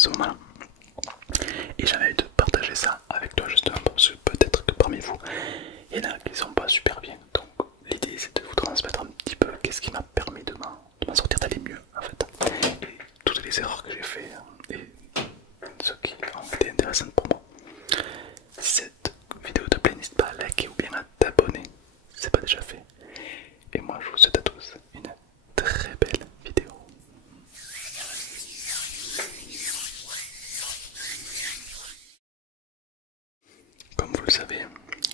ce moment-là. Et j'avais envie de partager ça avec toi justement parce que peut-être que parmi vous, il y en a qui sont pas super bien. Donc l'idée c'est de vous transmettre un petit peu qu'est-ce qui m'a permis de m'en sortir, d'aller mieux en fait. Et toutes les erreurs que j'ai fait et ce qui ont été intéressantes pour moi. Si cette vidéo te plaît, n'hésite pas à liker ou bien à t'abonner si c'est pas déjà fait. Et moi je vous souhaite à tous une très belle vidéo. Comme vous le savez,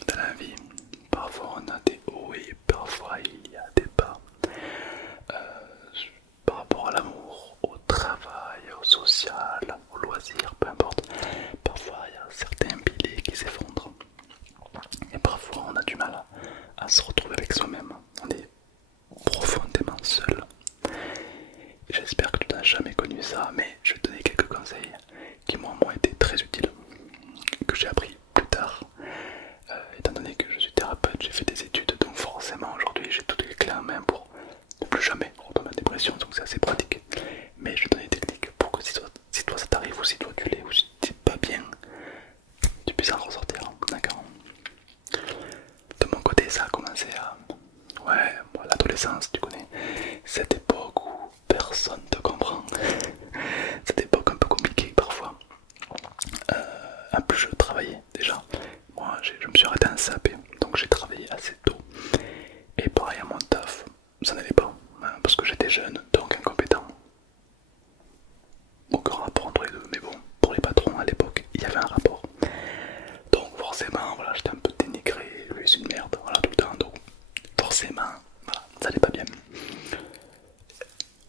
dans la vie, parfois on a des hauts et parfois il y a des bas. Par rapport à l'amour, au travail, au social, au loisir, peu importe. Parfois il y a certains piliers qui s'effondrent. Et parfois on a du mal à se retrouver avec soi-même. On est profondément seul. J'espère que tu n'as jamais connu ça, mais je vais te donner quelques conseils qui m'ont été très utiles, que j'ai appris plus tard. Étant donné que je suis thérapeute, j'ai fait des études, donc forcément aujourd'hui j'ai toutes les clés en main pour ne plus jamais retomber en dépression, donc c'est assez pratique. Mais je vais te donner des techniques pour que si toi ça t'arrive, ou si toi tu l'es, ou si tu n'es pas bien, tu puisses en ressortir, d'accord? De mon côté ça a commencé à... Ouais, moi, l'adolescence, tu connais, cette époque où personne te comprend, cette époque un peu compliquée parfois. En plus je travaillais déjà, moi je me suis arrêté en CAP, donc j'ai travaillé assez tôt. Et pareil à mon taf, ça n'allait pas, hein, parce que j'étais jeune, donc incompétent. Aucun rapport entre les deux, mais bon, pour les patrons à l'époque, il y avait un rapport. Donc forcément, voilà, j'étais un peu dénigré, lui c'est une merde, voilà, tout le temps, donc forcément, voilà, ça allait pas bien.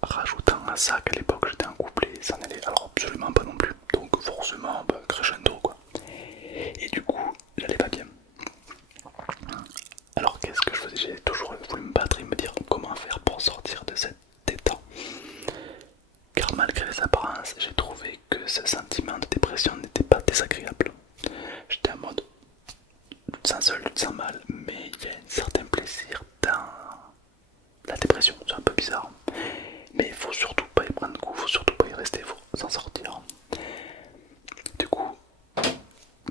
Rajoutant à ça qu'à l'époque j'étais en couple et ça n'allait alors absolument pas non plus, donc forcément, bah, crescendo quoi. Et du coup, j'allais pas bien. Alors qu'est-ce que je faisais? J'ai toujours voulu me battre et me dire comment faire pour sortir de cet état. Car malgré les apparences, j'ai trouvé que ce sentiment de dépression n'était pas désagréable. J'étais en mode sans seul, sans mal, mais il y a un certain plaisir dans la dépression. C'est un peu bizarre, mais il faut surtout pas y prendre goût, faut surtout pas y rester, faut s'en sortir. Du coup,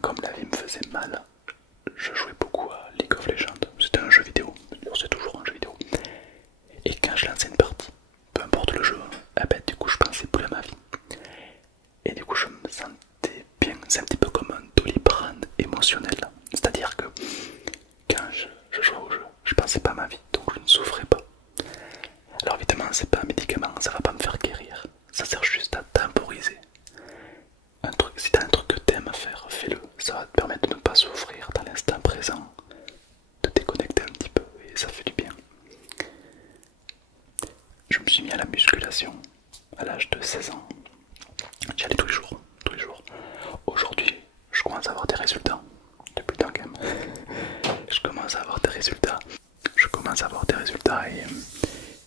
comme la vie me faisait mal, je jouais beaucoup à League of Legends. C'était un jeu vidéo, c'est toujours un jeu vidéo. Et quand je lançais une partie, peu importe le jeu, du coup je pensais plus à ma vie. Et du coup je me sentais bien, c'est un petit peu comme un Doliprane émotionnel. C'est-à-dire que quand je jouais au jeu, je pensais pas à ma vie, donc je ne souffrais pas. Alors évidemment c'est pas un médicament, ça va pas me faire guérir, ça sert juste à temporiser. Si t'as un truc que t'aimes à faire, fais-le, ça va te permettre de ne pas souffrir dans l'instant présent, de déconnecter un petit peu et ça fait du bien. Je me suis mis à la musculation à l'âge de 16 ans. J'y allais tous les jours, tous les jours. Aujourd'hui, je commence à avoir des résultats. Depuis le temps quand même. Je commence à avoir des résultats. Je commence à avoir des résultats et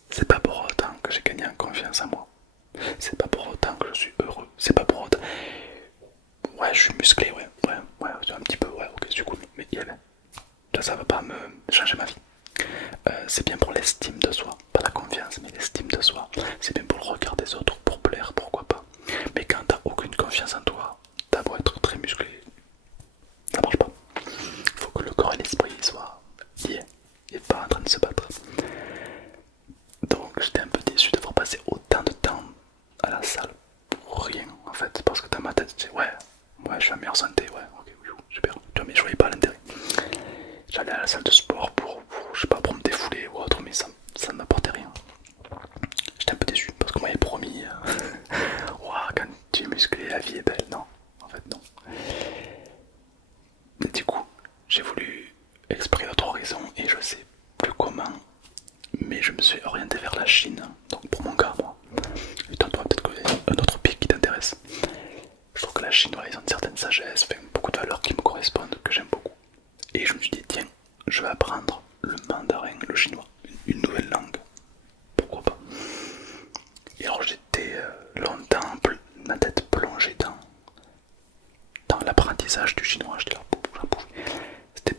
c'est pas pour autant que j'ai gagné en confiance en moi. C'est pas pour autant que je suis heureux. C'est pas pour autant. Ouais, je suis musclé, ouais, un petit peu, ouais, ok, c'est cool. Mais ça va pas me changer ma vie. C'est bien pour l'estime de soi, pas la confiance, mais l'estime de soi. C'est bien pour le regard des autres, pour plaire, pourquoi pas. Mais quand t'as aucune confiance en toi, t'as beau être très musclé, ça marche pas. Il faut que le corps et l'esprit soient liés et pas en train de se battre. Donc j'étais un peu déçu d'avoir passé autant de temps à la salle pour rien en fait, parce que dans ma tête c'est ouais, je suis en meilleure santé, ouais, ok, super. Tu vois, mais je voyais pas l'intérêt. J'allais à la salle de sport je sais pas, pour me défouler ou autre, mais ça ne m'apportait rien. J'étais un peu déçu parce qu'on m'avait promis ouah, quand tu es musclé la vie est belle. Non, en fait non. Et du coup j'ai voulu explorer d'autres horizons et je sais plus comment, mais je me suis orienté vers la Chine. Donc pour mon cas, moi, et toi peut-être un autre pays qui t'intéresse. Je trouve que la Chine, ils ont une certaine sagesse, beaucoup de valeurs qui me correspondent, que j'aime beaucoup. Et je me suis dit tiens, je vais apprendre le mandarin, le chinois, une nouvelle langue, pourquoi pas. Et alors j'étais longtemps, ma tête plongée dans l'apprentissage du chinois, j'étais là, j'en pouvais. C'était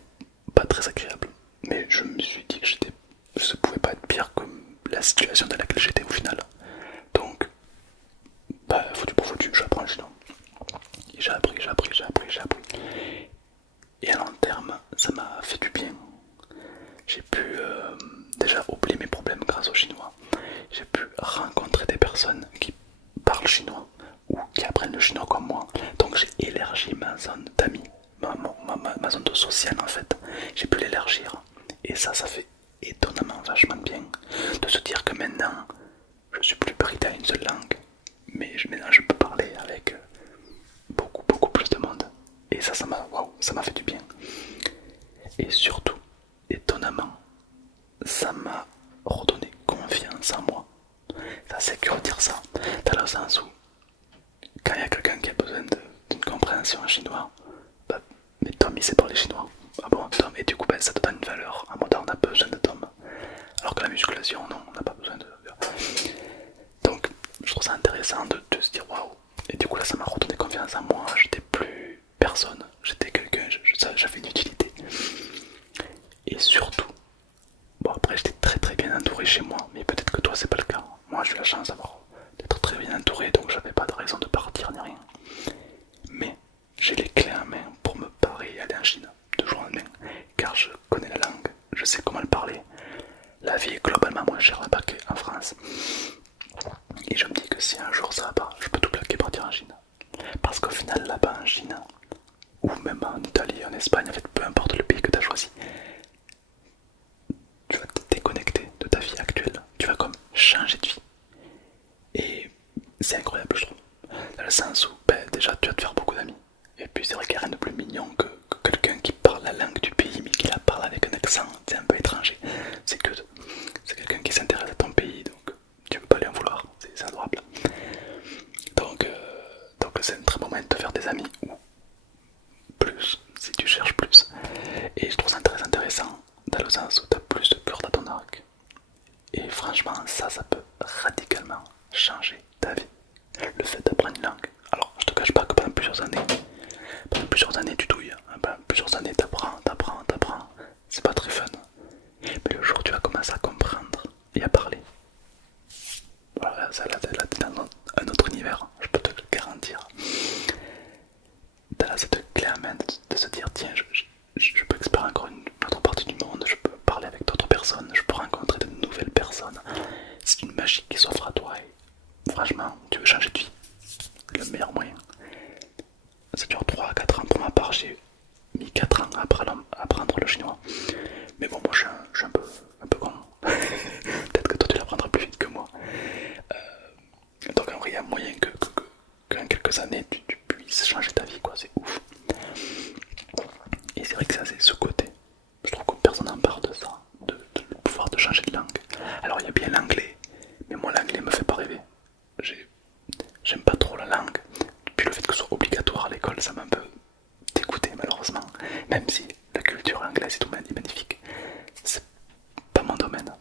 pas très agréable, mais je me suis dit que je pouvais pas être pire que la situation dans laquelle j'étais au final. Donc, bah, foutu pour foutu, j'apprends le chinois. j'ai appris. Et à long terme, ça m'a fait du bien. J'ai pu déjà oublier mes problèmes grâce au chinois. J'ai pu rencontrer des personnes qui parlent chinois ou qui apprennent le chinois comme moi. Donc j'ai élargi ma zone d'amis, ma zone de social en fait. J'ai pu l'élargir. Et ça fait étonnamment vachement bien de se dire que maintenant je suis plus pris à une seule langue. Mais maintenant je peux parler avec beaucoup plus de monde. Et ça m'a wow, ça m'a fait du bien. Et surtout, étonnamment, ça m'a redonné confiance en moi. C'est que dire ça, dans le sens où quand il y a quelqu'un qui a besoin d'une compréhension en chinois, bah, mais Tom il sait parler chinois. Ah bon, Tom, et du coup ça te donne une valeur. En mode on a besoin de Tom. Alors que la musculation, non, on n'a pas besoin de. Donc je trouve ça intéressant de se dire waouh. Et du coup là ça m'a redonné confiance en moi. J'étais plus personne, j'étais quelqu'un, j'avais une utilité. Et surtout, bon après j'étais très bien entouré chez moi, mais peut-être que toi c'est pas le cas. Moi j'ai eu la chance d'être très bien entouré, donc j'avais pas de raison de partir ni rien. Mais j'ai les clés en main pour me parer et aller en Chine, de jour en lendemain, car je connais la langue, je sais comment le parler. La vie est globalement moins chère là-bas qu'en France. Et je me dis que si un jour ça va pas, je peux tout plaquer pour partir en Chine. Parce qu'au final là-bas en Chine, ou même en Italie, en Espagne, en fait peu importe le pays que tu as choisi, tu vas te déconnecter de ta vie actuelle, tu vas comme changer de vie. Et c'est incroyable je trouve, dans le sens où déjà tu vas te faire beaucoup d'amis. Et puis c'est vrai qu'il n'y a rien de plus mignon que quelqu'un qui parle la langue du pays mais qui la parle avec un accent un peu étranger. C'est que c'est quelqu'un qui s'intéresse à ton pays, donc tu peux pas lui en vouloir, c'est adorable. Donc c'est un très bon moyen de te faire des amis, ou plus si tu cherches plus. Et je trouve ça très intéressant dans le sens où tu as plus de cordes à ton arc. Et franchement ça peut radicalement changer ta vie. Le fait d'apprendre une langue. Alors je te cache pas que pendant plusieurs années tu douilles, hein. Pendant plusieurs années t'apprends. C'est pas très fun. Mais le jour où tu vas commencer à comprendre et à parler, voilà, là t'es dans un autre univers, je peux te le garantir. T'as là cette clé à main de se dire tiens je peux explorer encore une autre partie du monde, je peux parler avec d'autres personnes, je peux rencontrer de nouvelles personnes. C'est une magie qui s'offre à toi et franchement tu veux changer de vie, le meilleur moyen. Ça dure 3 à 4 ans pour ma part, j'ai mis 4 ans à apprendre le chinois. Mais bon moi je suis un peu con. Peut-être que toi tu l'apprendras plus vite que moi. Donc en vrai il y a moyen qu'en quelques années tu puisses changer ta vie quoi, c'est ouf. Et c'est vrai que ça c'est ce côté, je trouve que personne n'en parle de ça, de le pouvoir de changer de langue. Alors il y a bien l'anglais, mais moi l'anglais me fait pas rêver. J'aime pas trop la langue, puis le fait que ce soit obligatoire à l'école ça m'a un peu dégoûté malheureusement. Même si la culture anglaise et tout est magnifique, c'est pas mon domaine.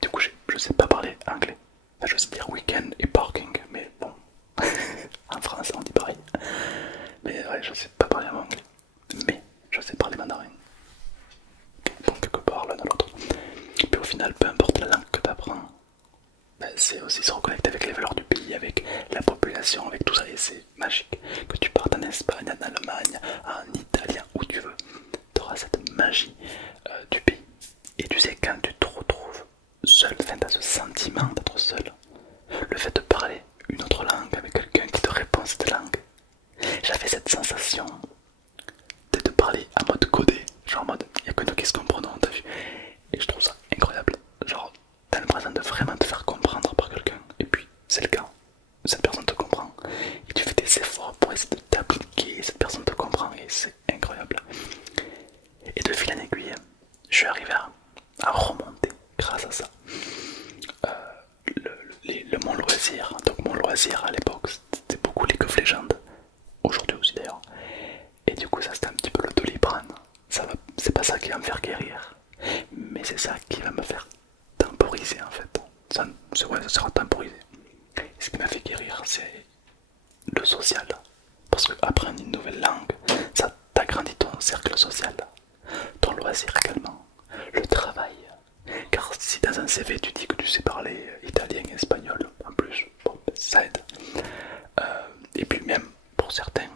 Du coup je sais pas parler anglais. Enfin, je sais dire week-end et parking, mais bon, en France on dit pareil. Mais ouais, je sais pas parler anglais, mais je sais parler mandarin. Bon, quelque part l'un à l'autre. Puis au final, peu importe la langue que tu apprends, c'est aussi se reconnecter avec les valeurs du pays, avec la population, avec tout ça, et c'est magique. Que tu partes en Espagne, en Allemagne, en Italien, où tu veux, tu auras cette magie du pays. Et tu sais, quand tu te retrouves seul, enfin, tu as ce sentiment d'être seul, le fait de parler une autre langue avec quelqu'un qui te répond cette langue, j'avais cette sensation de parler en mode codé, genre en mode il n'y a que nous qui se comprenons, t'as vu. Et je trouve ça incroyable, genre t'as l'impression de vraiment te faire comprendre par quelqu'un, et puis c'est le cas, cette personne te comprend, et tu fais des efforts pour essayer de t'appliquer, et cette personne te comprend, et c'est incroyable. Et de fil en aiguille, je suis arrivé à remonter grâce à ça. Mon loisir, donc mon loisir à l'époque c'était beaucoup League of Legends, aujourd'hui aussi d'ailleurs. Et du coup ça c'était un petit peu le Doliprane. C'est pas ça qui va me faire guérir, mais c'est ça qui va me faire temporiser en fait. Ça sera temporisé. Et ce qui m'a fait guérir c'est le social. Parce que apprendre une nouvelle langue, ça t'agrandit ton cercle social, ton loisir également, le travail. Car si dans un CV tu dis que tu sais parler italien et espagnol, en plus, bon, ça aide. Et puis même pour certains,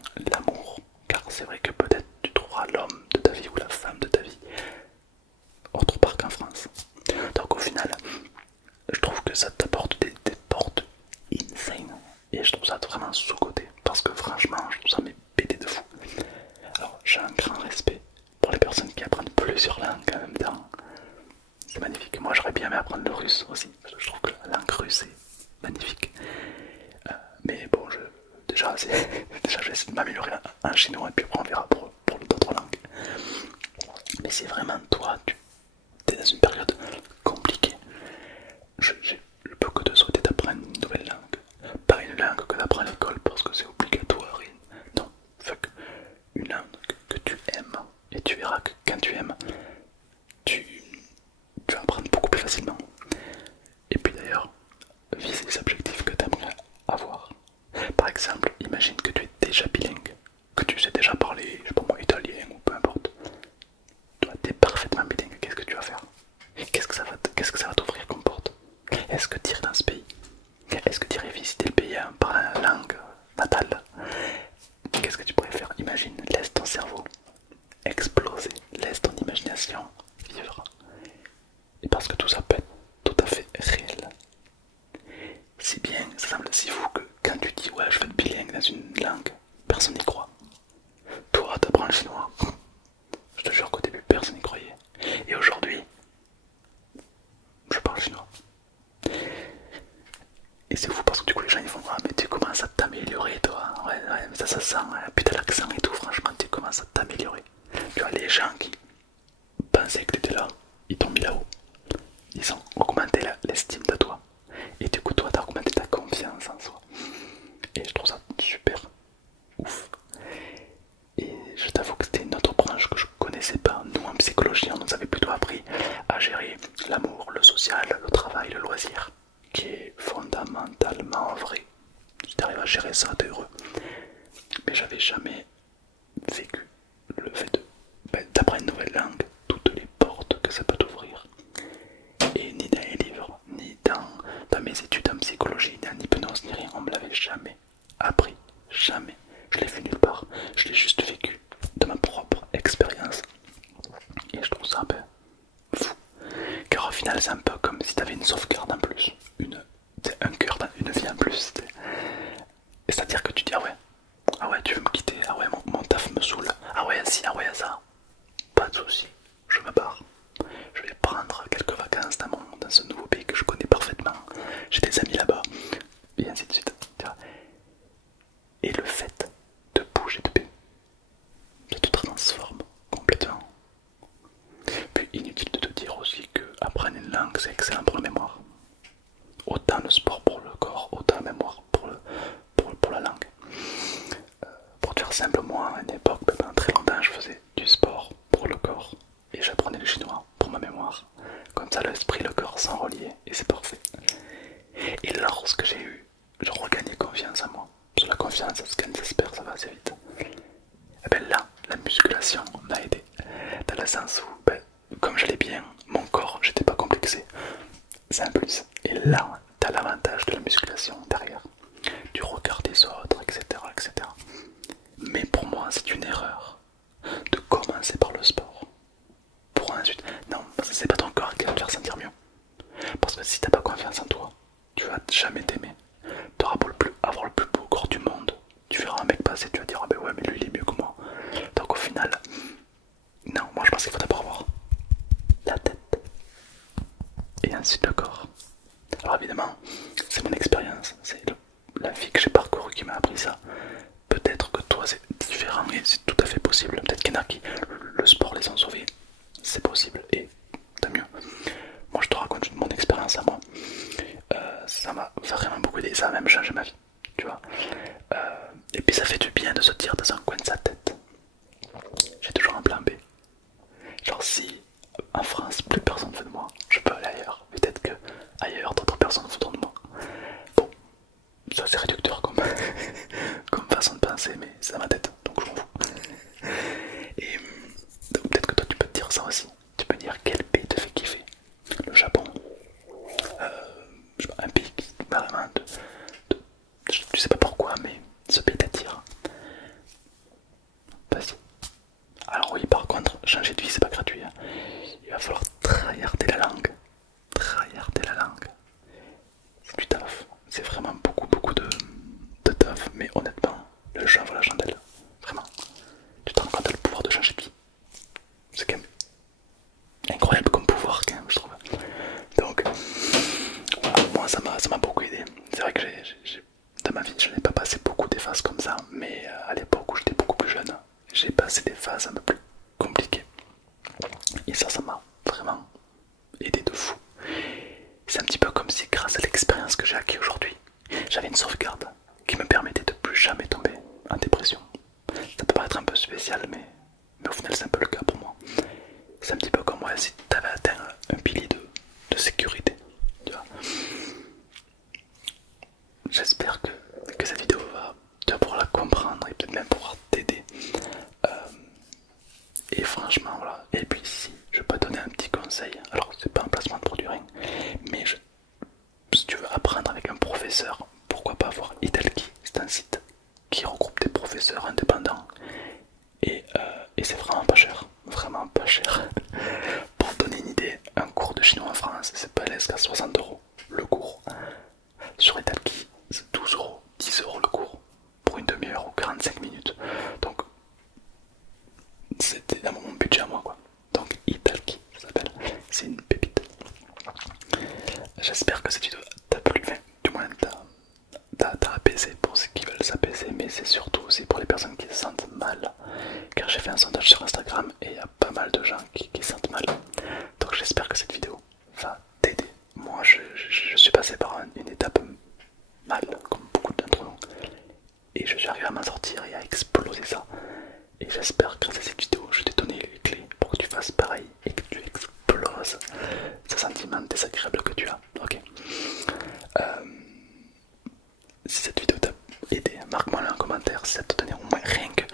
ça vraiment sous-côté parce que franchement, je trouve ça mais pété de fou. Alors, j'ai un grand respect pour les personnes qui apprennent plusieurs langues en même temps. C'est magnifique. Moi, j'aurais bien aimé apprendre le russe aussi. Je trouve que la langue russe est magnifique. Mais bon, déjà, déjà, je vais essayer de m'améliorer en chinois et puis après on verra pour d'autres langues. Mais c'est vraiment toi, tu es dans une période compliquée. Je peux que te souhaiter d'apprendre une nouvelle langue. Pas une langue que tu apprends à l'école parce que c'est obligatoire. Non, fuck. Une langue que tu aimes. Et tu verras que quand tu aimes, tu vas apprendre beaucoup plus facilement. Et puis d'ailleurs, vise les objectifs que tu aimerais avoir. Par exemple, imagine que tu es déjà bilingue, que tu sais déjà parler, je sais pas moi, italien ou peu importe. Toi, tu es parfaitement bilingue, qu'est-ce que tu vas faire? Qu'est-ce que ça va t'offrir comme porte? Est-ce que tu irais dans ce pays? Est-ce que tu irais visiter le pays par la langue natale? Qu'est-ce que tu pourrais faire? Imagine, laisse ton cerveau exploser, laisse ton imagination vivre. Et parce que tout ça peut être tout à fait réel. Si bien, ça semble si fou que quand tu dis ouais je veux être bilingue dans une langue, personne n'y croit. Toi t'apprends le chinois, je te jure qu'au début personne n'y croyait. Et aujourd'hui, je parle chinois. Et c'est fou parce que du coup les gens ils font ah mais tu commences à t'améliorer toi. Ouais mais ça se sent, ouais. Puis t'as l'accent et tout, franchement tu commences à t'améliorer. Tu vois les gens qui pensaient que tu étais là, ils t'ont mis là-haut. Ils ont augmenté l'estime de toi. Et du coup toi t'as augmenté ta confiance en soi. Et je trouve ça super ouf. Et je t'avoue que c'était une autre branche que je connaissais pas. Nous en psychologie on nous avait plutôt appris à gérer l'amour, le social, le travail, le loisir, qui est fondamentalement vrai. Si t'arrives à gérer ça, t'es heureux. Mais j'avais jamais vécu le fait d'apprendre une nouvelle langue, toutes les portes que ça peut t'ouvrir. Et ni dans les livres, ni dans mes études en psychologie, ni en hypnose, ni rien, on me l'avait jamais appris. Jamais. Je l'ai vu nulle part. Je l'ai juste vécu de ma propre expérience. Et je trouve ça un peu fou. Car au final, c'est un peu comme si tu avais une sauvegarde en plus. Un cœur, une vie en plus. C'est-à-dire que tu dis ah ouais, tu veux me quitter, ah ouais, mon taf me saoule, ah ouais, si, ah ouais, ça. Pas de soucis, je me barre. Je vais prendre quelques vacances dans ce nouveau pays que je connais parfaitement. J'ai des amis là-bas, et ainsi de suite. Tu vois. Et le fait de bouger de pays, ça te transforme complètement. Puis inutile de te dire aussi que apprendre une langue c'est excellent pour la mémoire. Autant le sport pour le corps, autant la mémoire pour la langue. Pour te faire simple, moi à une époque, pendant très longtemps je faisais du sport pour le corps et j'apprenais le chinois pour ma mémoire. Comme ça l'esprit et le corps sont reliés et c'est parfait. Et lorsque je regagnais confiance en moi, parce que la confiance, quand ça se perd, ça va assez vite. Et bien là, la musculation m'a aidé. Dans le sens où, comme j'allais bien, mon corps, j'étais pas complexé. C'est un plus. Et là, t'as l'avantage de la musculation derrière. Du regard des autres, etc., etc. Mais pour moi, c'est une erreur de commencer par le sport. Pour ensuite. Non, parce que c'est pas ton corps qui va te faire sentir mieux. Parce que si t'as pas confiance en toi, tu vas jamais t'aimer. Tu auras beau avoir le plus beau corps du monde. Tu verras un mec passer, tu vas dire ah ben ouais, mais lui il est mieux que moi. Donc au final, non, moi je pense qu'il faut d'abord avoir la tête et ensuite le corps. Alors évidemment, c'est mon expérience, c'est la vie que j'ai parcourue qui m'a appris ça. Peut-être que toi c'est différent et c'est tout à fait possible. Peut-être qu'il y en a qui le sport les ont sauvés, c'est possible et tant mieux. Moi je te raconte mon expérience à moi. Ça m'a vraiment beaucoup aidé, ça a même changé ma vie, tu vois. Et puis ça fait du bien de se dire dans un coin de sa tête, j'ai toujours un plan B. Genre si en France plus personne ne veut de moi, je peux aller ailleurs. Peut-être que ailleurs d'autres personnes voudront de moi. Bon, ça c'est réducteur comme, comme façon de penser, mais c'est dans ma tête, donc je m'en fous. Et donc peut-être que toi tu peux te dire ça aussi. Tu peux dire quel pays te fait kiffer. Le Japon, je sais pas, un pays qui vraiment tu sais pas pourquoi, mais ce pays t'attire. Mais honnêtement, le jeu en vaut la chandelle. Vraiment. Tu te rends compte le pouvoir de changer de vie. C'est quand même incroyable comme pouvoir quand même, je trouve. Donc, voilà, moi ça m'a beaucoup aidé. C'est vrai que dans ma vie, je n'ai pas passé beaucoup des phases comme ça, mais à l'époque où j'étais beaucoup plus jeune, j'ai passé des phases un peu plus compliquées. Et ça m'a vraiment aidé de fou. C'est un petit peu comme si grâce à l'expérience que j'ai acquis aujourd'hui, j'avais une sauvegarde qui me permettait de plus jamais tomber en dépression. Ça peut paraître un peu spécial, mais au final c'est un peu le cas pour moi. C'est un petit peu comme moi si tu avais atteint un pilier de sécurité. J'espère que cette vidéo tu vas pouvoir la comprendre et peut-être même pouvoir t'aider. Et franchement voilà. Et puis si je peux te donner un petit conseil, alors c'est pas un placement de produit rien, mais si tu veux apprendre avec un professeur, pourquoi pas voir Italki. C'est un site qui regroupe des professeurs indépendants et c'est vraiment pas cher. Pour te donner une idée, un cours de chinois en France c'est pas less qu'à 60 € le cours. Sur Italki c'est 12 €, 10 € le cours pour une demi-heure ou 45 minutes. Donc c'était dans mon budget à moi quoi. Donc Italki ça s'appelle, c'est une pépite. J'espère que cette vidéo t'a plu, enfin, du moins t'as apaisé pour ceux qui veulent s'apaiser, mais c'est surtout aussi pour les personnes qui se sentent mal. Car j'ai fait un sondage sur Instagram et il y a pas mal de gens qui se sentent mal. Donc j'espère que cette vidéo va t'aider. Moi je suis passé par une étape mal, comme beaucoup d'entre nous. Et je suis arrivé à m'en sortir et à exploser ça. Et j'espère que grâce à cette vidéo, je t'ai donné les clés pour que tu fasses pareil et que tu exploses ce sentiment désagréable que tu as. Ok. Si cette vidéo t'a aidé, marque-moi là en commentaire si ça te donnait au moins rien que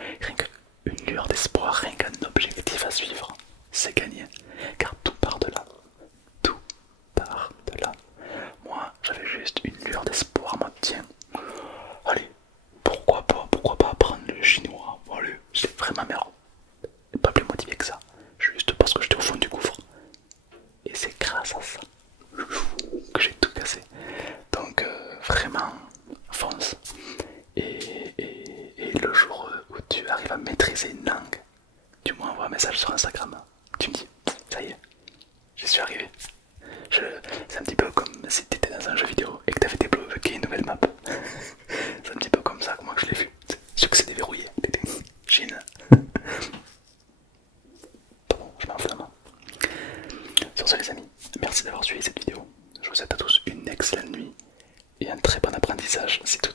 une lueur d'espoir, rien qu'un objectif à suivre. C'est gagné. Car tout part de là. Tout part de là. Moi, j'avais juste une lueur d'espoir. Moi, tiens, allez, pourquoi pas apprendre le chinois. Allez, c'est vraiment merde. Pas plus motivé que ça. Juste parce que j'étais au fond du gouffre. Et c'est grâce à ça que j'ai tout cassé. Donc vraiment fonce. Et le jour où tu arrives à maîtriser une langue, tu m'envoies un message sur Instagram. Tu me dis, ça y est, j'y suis arrivé. C'est un petit peu comme si tu étais dans un jeu vidéo et que tu avais débloqué une nouvelle map. C'est un petit peu comme ça que moi je l'ai vu. Sûr que c'est déverrouillé. Chine. Pardon, je m'enflamme. Sur ce les amis, merci d'avoir suivi cette vidéo. Je vous souhaite à tous une excellente nuit et un très bon apprentissage si tout